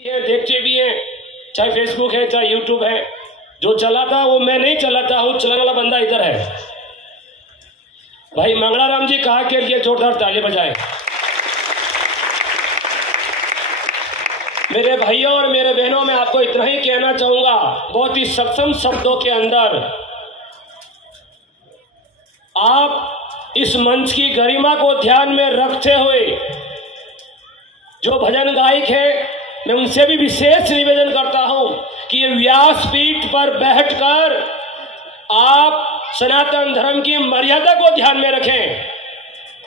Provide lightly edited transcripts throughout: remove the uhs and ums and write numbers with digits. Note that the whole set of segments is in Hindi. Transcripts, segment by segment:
ये देखते भी हैं, चाहे फेसबुक है चाहे यूट्यूब है। जो चलाता वो मैं नहीं चलाता हूँ, चलाने वाला बंदा इधर है। भाई मंगलाराम जी कहा के लिए जोरदार ताली बजाएं। मेरे भाइयों और मेरे बहनों, मैं आपको इतना ही कहना चाहूंगा, बहुत ही सक्षम शब्दों के अंदर आप इस मंच की गरिमा को ध्यान में रखते हुए जो भजन गायक है, मैं उनसे भी विशेष निवेदन करता हूं कि ये व्यासपीठ पर बैठकर आप सनातन धर्म की मर्यादा को ध्यान में रखें।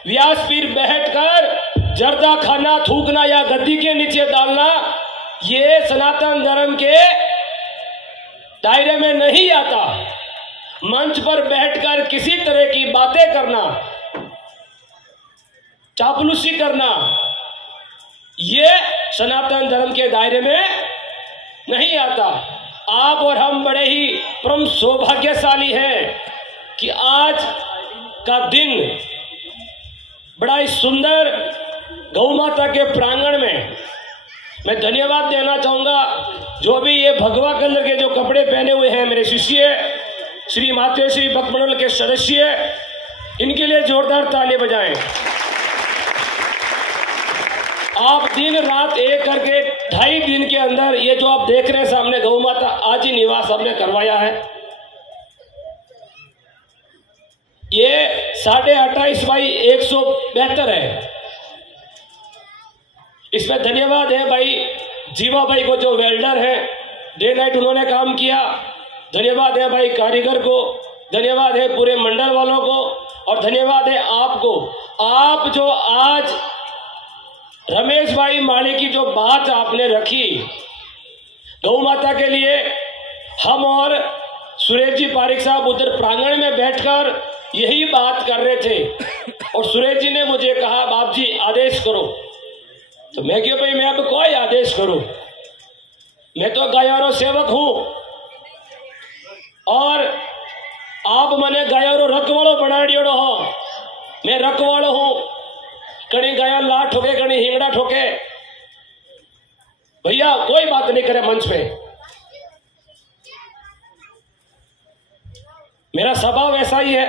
व्यासपीठ बैठकर जर्दा खाना, थूकना या गद्दी के नीचे डालना, ये सनातन धर्म के दायरे में नहीं आता। मंच पर बैठकर किसी तरह की बातें करना, चापलूसी करना, ये सनातन धर्म के दायरे में नहीं आता। आप और हम बड़े ही परम सौभाग्यशाली हैं कि आज का दिन बड़ा ही सुंदर गौ माता के प्रांगण में मैं धन्यवाद देना चाहूंगा। जो भी ये भगवा कलर के जो कपड़े पहने हुए हैं मेरे शिष्य, श्री मातेश्री भक्त मंडल के सदस्य, इनके लिए जोरदार ताली बजाएं। आप दिन रात एक करके 2.5 दिन के अंदर ये जो आप देख रहे हैं सामने गौ माता, आज ही निवास हमने करवाया है। ये 28.5 बाई 172 है। इसमें धन्यवाद है भाई जीवा भाई को, जो वेल्डर है, डे नाइट उन्होंने काम किया। धन्यवाद है भाई कारीगर को, धन्यवाद है पूरे मंडल वालों को, और धन्यवाद है आपको। आप जो आज रमेश भाई माली की जो बात आपने रखी गौ माता के लिए, हम और सुरेश जी पारिक साहब उधर प्रांगण में बैठकर यही बात कर रहे थे, और सुरेश जी ने मुझे कहा बाप जी आदेश करो। तो मैं क्यों भाई, मैं अब कोई आदेश करूं, मैं तो गायारो सेवक हूं, और आप मने गायारो रखवाड़ो बनाड़ियोड़ो हो। मैं रखवाड़ो हूं, कहीं गाया ला ठोके, कहीं हिंगड़ा ठोके, भैया कोई बात नहीं करे मंच पे। मेरा स्वभाव ऐसा ही है,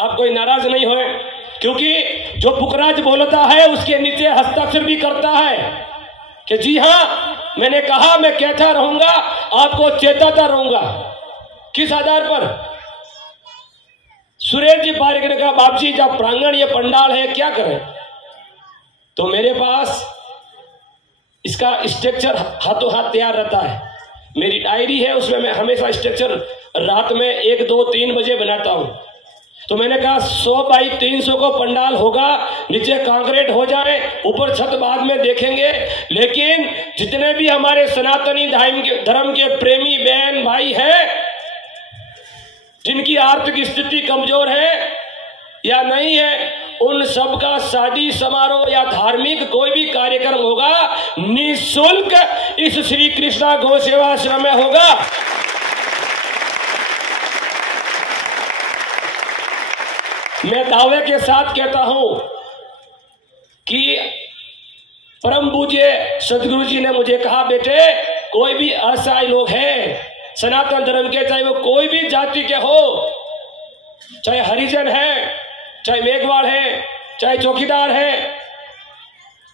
आप कोई नाराज नहीं होए, क्योंकि जो पुखराज बोलता है उसके नीचे हस्ताक्षर भी करता है कि जी हाँ मैंने कहा, मैं कहता रहूंगा, आपको चेताता रहूंगा। किस आधार पर? सुरेश जी पारिक ने कहा बाप जी जब प्रांगण ये पंडाल है क्या करें, तो मेरे पास इसका स्ट्रक्चर हाथों हाथ तैयार रहता है। मेरी डायरी है, उसमें मैं हमेशा स्ट्रक्चर रात में 1, 2, 3 बजे बनाता हूं। तो मैंने कहा 100 बाई 300 को पंडाल होगा, नीचे कंक्रीट हो जाए, ऊपर छत बाद में देखेंगे। लेकिन जितने भी हमारे सनातनी धर्म के प्रेमी बहन भाई हैं, जिनकी आर्थिक स्थिति कमजोर है या नहीं है, उन सबका शादी समारोह या धार्मिक कोई भी कार्यक्रम होगा, निःशुल्क इस श्री कृष्णा गौ सेवा आश्रम में होगा। मैं दावे के साथ कहता हूं कि परम पूज्य सदगुरु जी ने मुझे कहा बेटे, कोई भी असहाय लोग हैं सनातन धर्म के, चाहे वो कोई भी जाति के हो, चाहे हरिजन है, चाहे मेघवाड़ है, चाहे चौकीदार है,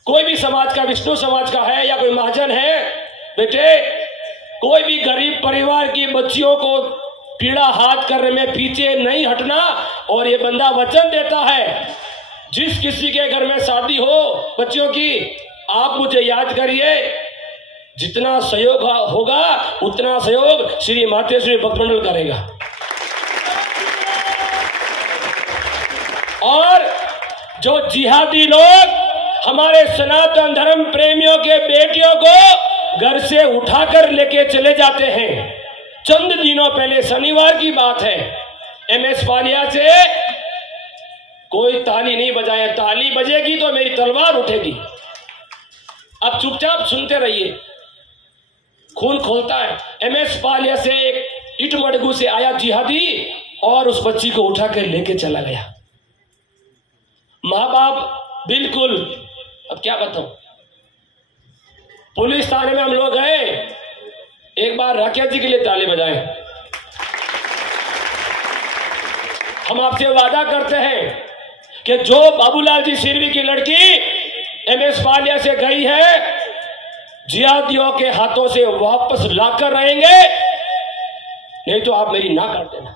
कोई भी समाज का, विष्णु समाज का है या कोई महाजन है, बेटे कोई भी गरीब परिवार की बच्चियों को पीड़ा हाथ करने में पीछे नहीं हटना। और ये बंदा वचन देता है, जिस किसी के घर में शादी हो बच्चियों की, आप मुझे याद करिए, जितना सहयोग होगा उतना सहयोग श्री मातेश्वरी भक्त मंडल करेगा। और जो जिहादी लोग हमारे सनातन धर्म प्रेमियों के बेटियों को घर से उठाकर लेके चले जाते हैं, चंद दिनों पहले शनिवार की बात है, MS पालिया से कोई ताली नहीं बजाया, ताली बजेगी तो मेरी तलवार उठेगी। आप चुपचाप सुनते रहिए, खून खोलता है। MS पालिया से एक इटमडगू से आया जिहादी और उस बच्ची को उठाकर लेके चला गया। माँ बाप बिल्कुल, अब क्या बताऊं, पुलिस थाने में हम लोग गए, एक बार राकेश जी के लिए ताली बजाएं। हम आपसे वादा करते हैं कि जो बाबूलाल जी सिरवी की लड़की एमएस पालिया से गई है, जिहादियों के हाथों से वापस लाकर रहेंगे, नहीं तो आप मेरी ना कर देना।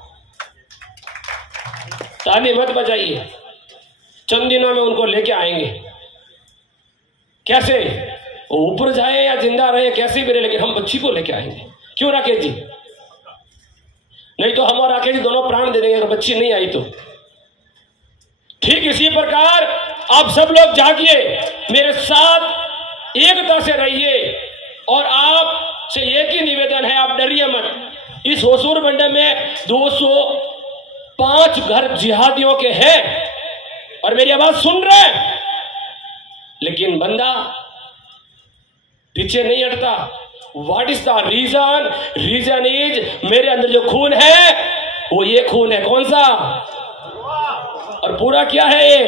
ताली मत बजाइए, चंद दिनों में उनको लेके आएंगे। कैसे वो ऊपर जाए या जिंदा रहे कैसे भी रहे, लेकिन हम बच्ची को लेके आएंगे। क्यों राकेश जी? नहीं तो हम और राकेश जी दोनों प्राण दे देंगे अगर बच्ची नहीं आई तो। ठीक इसी प्रकार आप सब लोग जागिए, मेरे साथ एकता से रहिए, और आपसे एक ही निवेदन है, आप डरिए मत। इस होसूर मंडल में 205 घर जिहादियों के हैं और मेरी आवाज सुन रहे हैं, लेकिन बंदा पीछे नहीं हटता। What is the reason? Reason is मेरे अंदर जो खून है वो ये खून है। कौन सा? और पूरा क्या है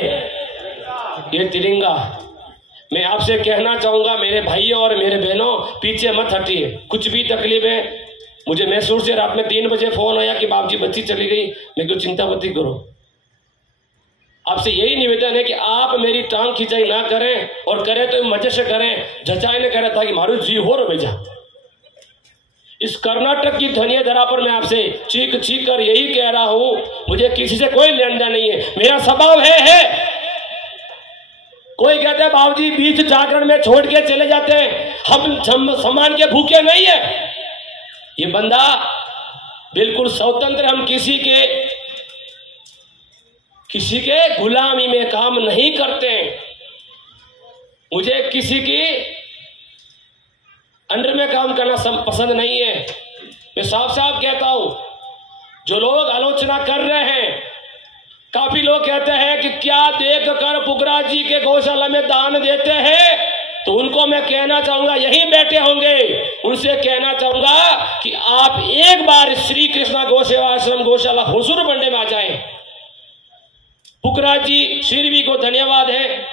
ये तिरंगा। मैं आपसे कहना चाहूंगा मेरे भाइयों और मेरे बहनों, पीछे मत हटिए। कुछ भी तकलीफ है, मुझे महसूस है, रात में 3 बजे फोन आया कि बाप जी बच्ची चली गई, मैं क्यों चिंता मत करो। आपसे यही निवेदन है कि आप मेरी टांग खिंचाई ना करें, और करें तो मजे से करें, झचाई ने करें ताकि मारू जी हो रो भेजा। इस कर्नाटक की धनिया धरा पर मैं आपसे चीख चीख कर यही कह रहा हूं, मुझे किसी से कोई लेन देन नहीं है, मेरा स्वभाव है। कोई कहते हैं बाबूजी बीच जागरण में छोड़ के चले जाते हैं, हम सम्मान के भूखे नहीं है। ये बंदा बिल्कुल स्वतंत्र, हम किसी के गुलामी में काम नहीं करते। मुझे किसी की अंडर में काम करना पसंद नहीं है। मैं साफ साफ कहता हूं, जो लोग आलोचना कर रहे हैं, काफी लोग कहते हैं कि क्या देख कर पुगराज जी के गौशाला में दान देते हैं, तो उनको मैं कहना चाहूंगा, यहीं बैठे होंगे, उनसे कहना चाहूंगा कि आप एक बार श्री कृष्णा गौ सेवा आश्रम गौशाला होसूर मंडे में आ जाएं। पुगराज जी सिरवी को धन्यवाद है।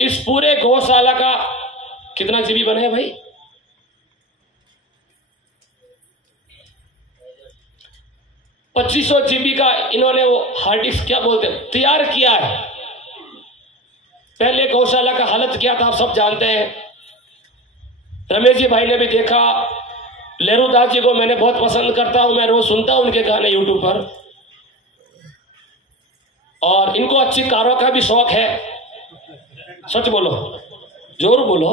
इस पूरे गौशाला का कितना जीबी बना है भाई? 2500 जीबी का इन्होंने वो हार्ड डिस्क क्या बोलते हैं तैयार किया है। पहले गौशाला का हालत क्या था आप सब जानते हैं। रमेश जी भाई ने भी देखा। लेरू दास जी को मैंने बहुत पसंद करता हूं, मैं रोज सुनता हूं उनके गाने यूट्यूब पर, और इनको अच्छी कारों का भी शौक है। सच बोलो, जोर बोलो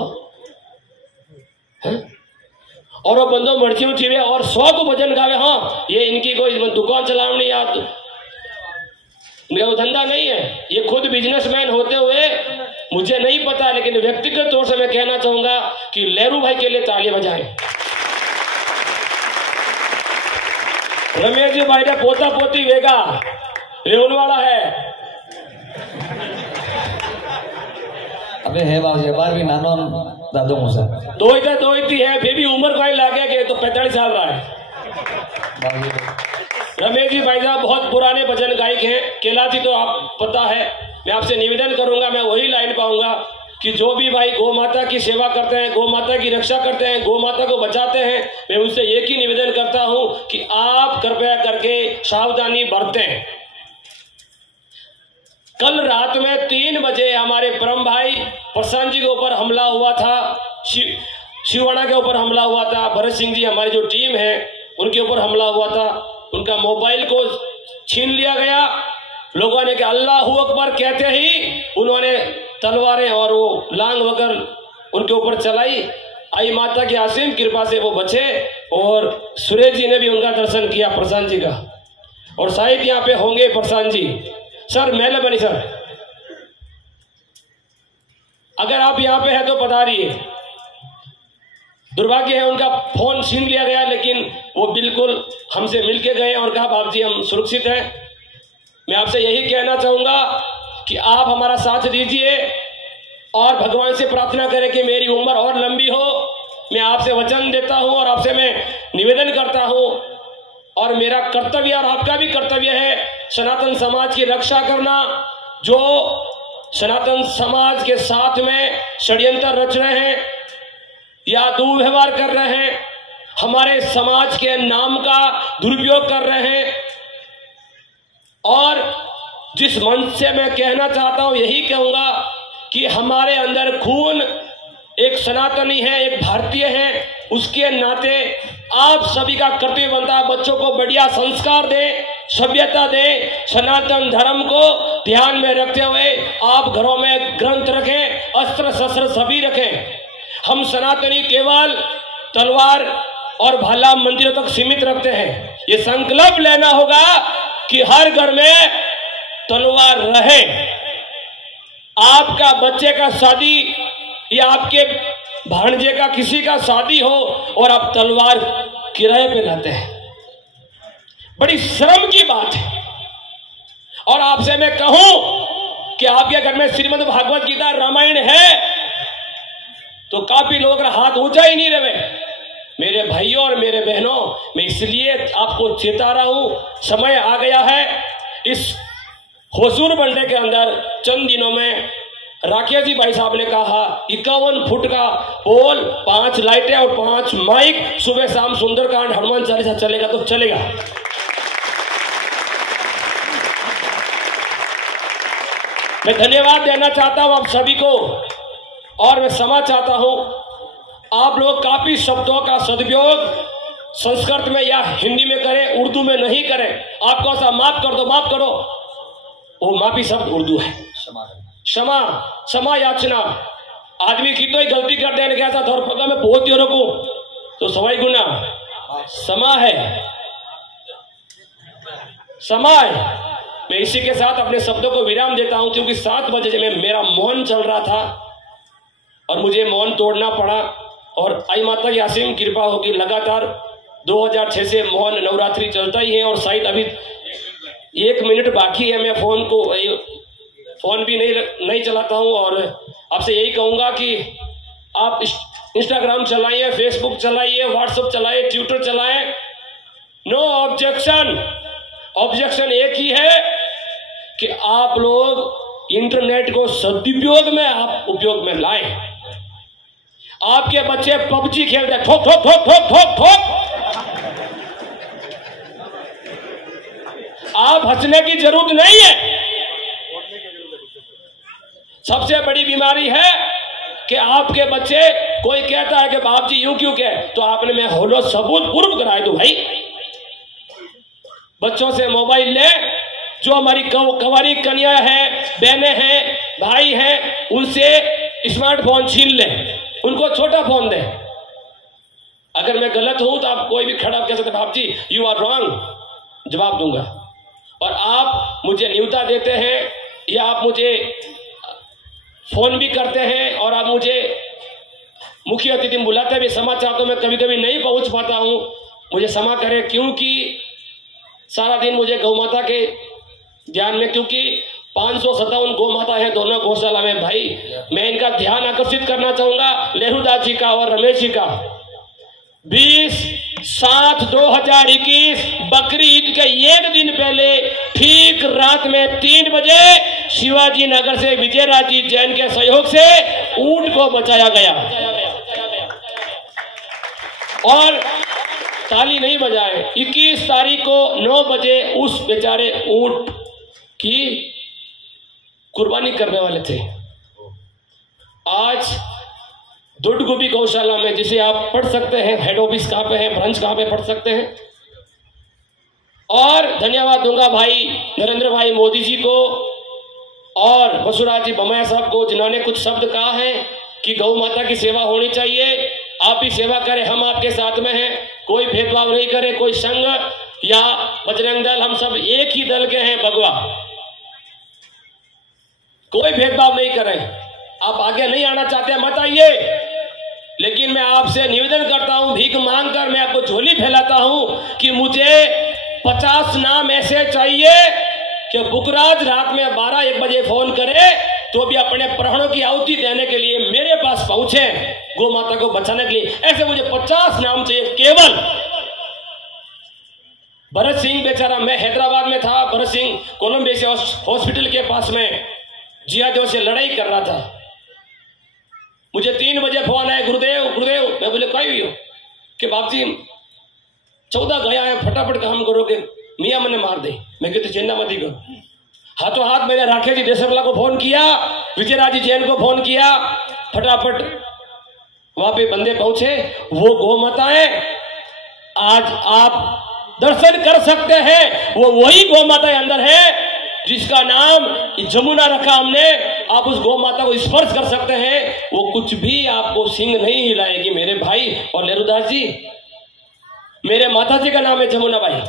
है? और वो बंदो मर्जी उठी हुए और 100 को भजन गावे। हाँ, ये इनकी कोई दुकान चलावनी या वो धंधा नहीं है, ये खुद बिजनेसमैन होते हुए मुझे नहीं पता, लेकिन व्यक्तिगत तौर से मैं कहना चाहूंगा कि लेरू भाई के लिए ताली बजाएं। रमेश जी भाई ने पोता पोती वेगा रेवन वाला है। अबे है बाबू, बार भी नानो दादो मुसा दो ही है, फिर भी उम्र कहीं लागे कि तो 45 साल रहा है। रमेश जी भाई साहब बहुत पुराने भजन गायक हैं। केलाती तो आप पता है। मैं आपसे निवेदन करूंगा, मैं वही लाइन पाऊंगा कि जो भी भाई गौ माता की सेवा करते हैं, गौ माता की रक्षा करते हैं, गौ माता को बचाते हैं, मैं उनसे एक ही निवेदन करता हूं कि आप कृपया करके सावधानी बरतें। कल रात में 3 बजे हमारे परम भाई प्रशांत जी के ऊपर हमला हुआ था, शिवाना के ऊपर हमला हुआ था, भरत सिंह जी हमारी जो टीम है उनके ऊपर हमला हुआ था। उनका मोबाइल को छीन लिया गया। लोगों ने कि अल्लाहू अकबर कहते ही उन्होंने तलवारें और वो लांग वगैरह उनके ऊपर चलाई। आई माता की असीम कृपा से वो बचे, और सुरेश जी ने भी उनका दर्शन किया, प्रशांत जी का। और शायद यहाँ पे होंगे प्रशांत जी। सर मेहरबानी सर, अगर आप यहाँ पे हैं तो बता रही है। दुर्भाग्य है उनका फोन छीन लिया गया, लेकिन वो बिल्कुल हमसे मिलके गए और कहा बाप जी हम सुरक्षित हैं। मैं आपसे यही कहना चाहूंगा कि आप हमारा साथ दीजिए और भगवान से प्रार्थना करें कि मेरी उम्र और लंबी हो। मैं आपसे वचन देता हूं और आपसे मैं निवेदन करता हूं, और मेरा कर्तव्य और आपका भी कर्तव्य है सनातन समाज की रक्षा करना। जो सनातन समाज के साथ में षड्यंत्र रच रहे हैं, या दुर्व्यवहार कर रहे हैं, हमारे समाज के नाम का दुरुपयोग कर रहे हैं। और जिस मंच से मैं कहना चाहता हूं, यही कहूंगा कि हमारे अंदर खून एक सनातनी है, एक भारतीय है, उसके नाते आप सभी का कर्तव्य बनता है बच्चों को बढ़िया संस्कार दें, सभ्यता दें, सनातन धर्म को ध्यान में रखते हुए आप घरों में ग्रंथ रखें, अस्त्र शस्त्र सभी रखें। हम सनातनी केवल तलवार और भाला मंदिरों तक सीमित रखते हैं। ये संकल्प लेना होगा कि हर घर में तलवार रहे। आपका बच्चे का शादी या आपके भांजे का किसी का शादी हो और आप तलवार किराए पे लाते हैं, बड़ी शर्म की बात है। और आपसे मैं कहूं कि आपके घर में श्रीमद् भागवत गीता रामायण है तो काफी लोग हाथ ऊंचा ही नहीं रहे। मेरे भाइयों और मेरे बहनों, मैं इसलिए आपको चेता रहा हूं, समय आ गया है। इस होसूर बंडे के अंदर चंद दिनों में राकेश जी भाई साहब ने कहा 51 फुट का पोल, 5 लाइटें और 5 माइक, सुबह शाम सुंदरकांड हनुमान चालीसा चलेगा तो चलेगा। मैं धन्यवाद देना चाहता हूं आप सभी को और मैं क्षमा चाहता हूं। आप लोग काफी शब्दों का सदुपयोग संस्कृत में या हिंदी में करें, उर्दू में नहीं करें। आपको ऐसा माफ कर दो, माफ करो, वो माफी शब्द उर्दू है। क्षमा, क्षमा याचना। आदमी की तो ही गलती कर देने क्या था धौरपगा में बहुत ही रखू तो सवाई गुना क्षमा है, क्षमा है। मैं इसी के साथ अपने शब्दों को विराम देता हूं, क्योंकि 7 बजे में मेरा मौन चल रहा था और मुझे मौन तोड़ना पड़ा। और आई माता की असीम कृपा होगी, लगातार 2006 से मौन नवरात्रि चलता ही है। और शायद अभी 1 मिनट बाकी है, मैं फोन भी नहीं चलाता हूं। और आपसे यही कहूंगा कि आप इंस्टाग्राम चलाइए, फेसबुक चलाइए, व्हाट्सएप चलाइए, ट्विटर चलाएं। No objection. ऑब्जेक्शन एक ही है कि आप लोग इंटरनेट को सदुपयोग में आप उपयोग में लाएं। आपके बच्चे पबजी खेलते हैं, ठोक ठोक ठोक ठोक ठोक ठोक। आप हंसने की जरूरत नहीं है। सबसे बड़ी बीमारी है कि आपके बच्चे, कोई कहता है कि बाप जी यूं क्यों कहे, तो आपने मैं होलो सबूत पूर्व कराए दो भाई। बच्चों से मोबाइल ले, जो हमारी कंवारी कन्या है, बहनें हैं, भाई हैं, उनसे स्मार्टफोन छीन ले, उनको छोटा फोन दे। अगर मैं गलत हूं तो आप कोई भी खड़ा कह सकते बाप जी यू आर रॉन्ग, जवाब दूंगा। और आप मुझे न्योता देते हैं या आप मुझे फोन भी करते हैं और आप मुझे मुख्य अतिथि बुलाते भी, समाचार तो मैं कभी कभी नहीं पहुंच पाता हूं, मुझे क्षमा करें। क्योंकि सारा दिन मुझे गौ माता के ध्यान में, क्योंकि 557 गौ माता है दोनों गौशाला में भाई, मैं इनका ध्यान आकर्षित करना चाहूंगा लेहरूदास जी का और रमेश जी का। 20/7/2021 बकरी ईद के 1 दिन पहले ठीक रात में 3 बजे शिवाजी नगर से विजयराज जी जैन के सहयोग से ऊंट को बचाया गया। और ताली नहीं बजाए, 21 तारीख को 9 बजे उस बेचारे ऊंट की कुर्बानी करने वाले थे। आज दुर्गुबी गौशाला में, जिसे आप पढ़ सकते हैं, हेड ऑफिस कहां पे है, ब्रांच कहां पे पढ़ सकते हैं। और धन्यवाद दूंगा भाई नरेंद्र भाई मोदी जी को और बसुराज जी बमैया साहब को, जिन्होंने कुछ शब्द कहा है कि गौ माता की सेवा होनी चाहिए। आप भी सेवा करें, हम आपके साथ में हैं, कोई भेदभाव नहीं करें, कोई संघ या बजरंग दल, हम सब एक ही दल के हैं भगवा, कोई भेदभाव नहीं करें। आप आगे नहीं आना चाहते मत आइए, लेकिन मैं आपसे निवेदन करता हूं, भीख मांगकर मैं आपको झोली फैलाता हूं कि मुझे 50 नाम ऐसे चाहिए कि बुकराज रात में 12-1 बजे फोन करे तो भी अपने प्राणों की आहुति देने के लिए मेरे पास पहुंचे, गौ माता को बचाने के लिए। ऐसे मुझे 50 नाम चाहिए केवल। भरत सिंह बेचारा, मैं हैदराबाद में था, भरत सिंह कोलंबिया हॉस्पिटल के पास में जियादियों से लड़ाई कर रहा था। मुझे 3 बजे फोन आया, गुरुदेव गुरुदेव। मैं बोले कहीं भी हो कि बाप जी 14 गया है, फटाफट काम करो कि मियाँ मैंने मार दे। मैं कहती चिंता मत करो। हाथों हाथ मैंने राकेश जी देसरला को फोन किया, विजयराज जी जैन को फोन किया, फटाफट वहां पे बंदे पहुंचे। वो गौ माताएं आज आप दर्शन कर सकते हैं, वो वही गौ माता अंदर है जिसका नाम जमुना रखा हमने। आप उस गौ माता को स्पर्श कर सकते हैं, वो कुछ भी आपको सिंह नहीं हिलाएगी मेरे भाई। और लेरुदास जी, मेरे माता जी का नाम है जमुना बाई।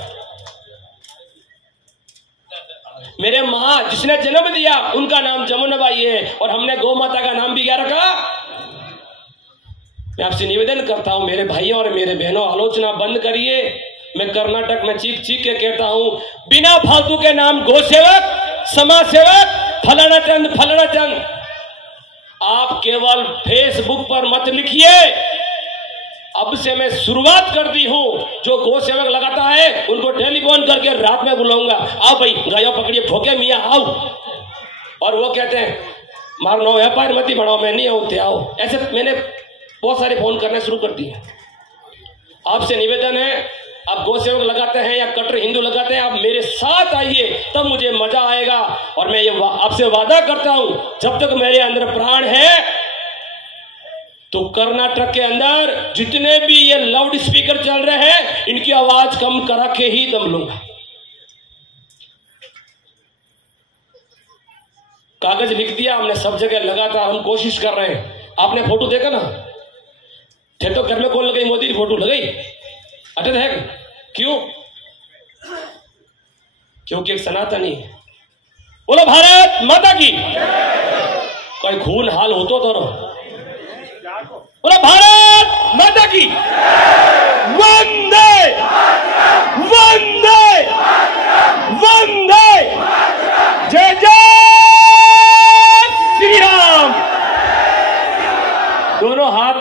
मेरे माँ जिसने जन्म दिया उनका नाम जमुना बाई है, और हमने गौ माता का नाम भी क्या रखा। मैं आपसे निवेदन करता हूं मेरे भाइयों और मेरे बहनों, आलोचना बंद करिए। मैं कर्नाटक में चीख चीख के कहता हूं, बिना फालतू के नाम गौ सेवक, समाज सेवक, फलाना चंद फलाना चंद, आप केवल फेसबुक पर मत लिखिए। अब से मैं शुरुआत कर दी हूं, जो गौ सेवक लगाता है उनको टेलीफोन करके रात में बुलाऊंगा, आओ भाई गायों पकड़िए, ठोके मियाँ आओ। और वो कहते हैं मारो व्यापार मत ही बढ़ाओ, मैं नहीं होते आओ। ऐसे मैंने बहुत सारे फोन करने शुरू कर दिए। आपसे निवेदन है, आप गौ सेवक लगाते हैं या कट्टर हिंदू लगाते हैं, आप मेरे साथ आइए, तब मुझे मजा आएगा। और मैं ये आपसे वादा करता हूं, जब तक मेरे अंदर प्राण है तो कर्नाटक के अंदर जितने भी ये लाउड स्पीकर चल रहे हैं, इनकी आवाज कम करा के ही दम लूंगा। कागज लिख दिया हमने, सब जगह लगातार हम कोशिश कर रहे हैं। आपने फोटो देखा ना, थे तो घर में कौन लगाई, मोदी की फोटो लगाई अटल है। क्यों? क्योंकि एक सनातनी है। बोलो भारत माता की। कोई खून हाल होतो तो बोलो भारत माता की। वंदे वंदे वंदे, जय जय श्री राम। दोनों हाथ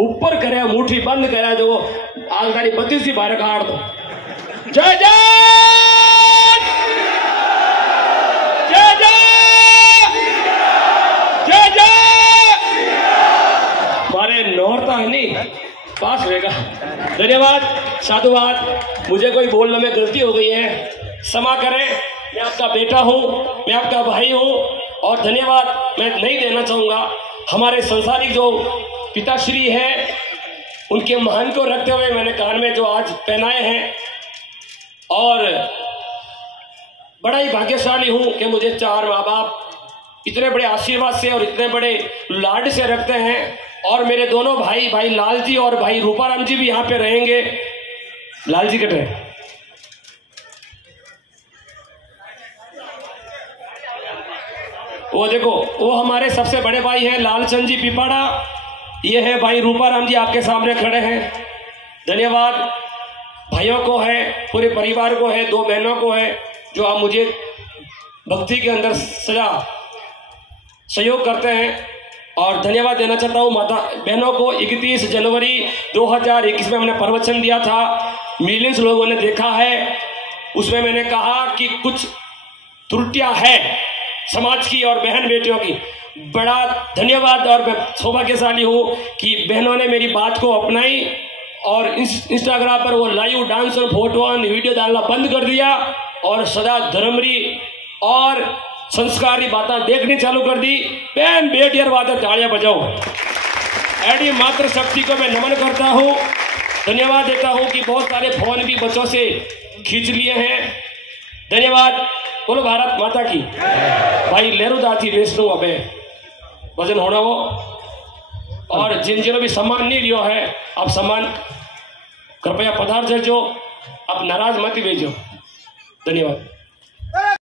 ऊपर करे, मुट्ठी बंद करे, जो आलदारी 32 बाहर काट दो। जय जय जय जय जय जय। हमारे नौरता है नहीं पास रहेगा। धन्यवाद, साधुवाद। मुझे कोई बोलने में गलती हो गई है, क्षमा करें। मैं आपका बेटा हूं, मैं आपका भाई हूं। और धन्यवाद मैं नहीं देना चाहूंगा हमारे संसारिक जो पिताश्री है, उनके महान को रखते हुए मैंने कान में जो आज पहनाए हैं। और बड़ा ही भाग्यशाली हूं कि मुझे 4 माँ बाप इतने बड़े आशीर्वाद से और इतने बड़े लाड से रखते हैं। और मेरे दोनों भाई, भाई लाल जी और भाई रूपाराम जी भी यहाँ पे रहेंगे। लाल जी कट रहे, वो देखो, वो हमारे सबसे बड़े भाई हैं लालचंद जी पिपाड़ा। ये है भाई रूपाराम जी आपके सामने खड़े हैं। धन्यवाद भाइयों को है, पूरे परिवार को है, 2 बहनों को है जो आप मुझे भक्ति के अंदर सदा सहयोग करते हैं। और धन्यवाद देना चाहता हूँ माता बहनों को। 31 जनवरी 2021 में हमने प्रवचन दिया था, मिलियंस लोगों ने देखा है। उसमें मैंने कहा कि कुछ त्रुटियां है समाज की और बहन बेटियों की। बड़ा धन्यवाद और मैं सौभाग्यशाली हूँ कि बहनों ने मेरी बात को अपनाई और इंस्टाग्राम पर वो लाइव डांस और फोटो और वीडियो डालना बंद कर दिया और सदा धर्मरी और संस्कारी बातें देखनी चालू कर दी। बहन बेटी और बातें तालियां बजाओ। ऐडी मातृ शक्ति को मैं नमन करता हूँ, धन्यवाद देता हूँ कि बहुत सारे फोन भी बच्चों से खींच लिए हैं। धन्यवाद। बोलो भारत माता की। भाई लेरुदास जी वैष्णो अबे वजन होना हो और जिन जिन्हों भी सम्मान नहीं लियो है, आप सम्मान कृपया पधार जो, आप नाराज मत भेजो। धन्यवाद।